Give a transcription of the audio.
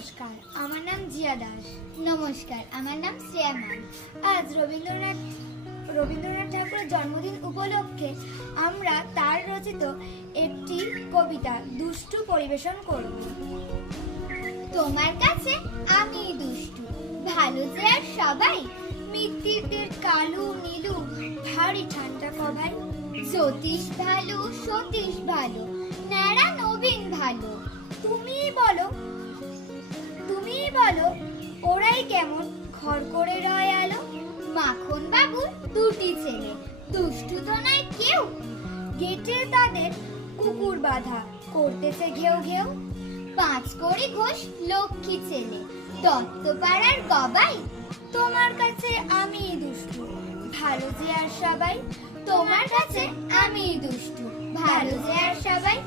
নমস্কার, আমার নাম জিয়া দাস। নমস্কার, আমার নাম শ্রেয়া ম্যাম। আজ রবীন্দ্রনাথ ঠাকুরের জন্মদিন উপলক্ষে আমরা তার রচিত একটি কবিতা দুষ্টু পরিবেশন করব। তোমার কাছে আমি দুষ্টু, ভালো যে আর সবাই, মিত্তিরদের কালু নীলু ভারী ঠান্ডা কভাই। জ্যোতিষ ভালো, সতীশ ভালো, ন্যাড়া নবীন ভালো। তুমিই বলো ওরাই কেমন ঘর করে রয় আলো। মাখন বাবুর দুটি ছেলে, দুষ্টু তো নয় কেউ। গেটে তাদের কুকুর বাঁধা করতেছে ঘেউ ঘেউ। পাঁচ কড়ি ঘোষ লক্ষ্মী ছেলে, দত্তপাড়ার গবাই। তোমার কাছে আমি দুষ্টু, ভালো যে আর সবাই। তোমার কাছে আমি দুষ্টু, ভালো যে আর সবাই।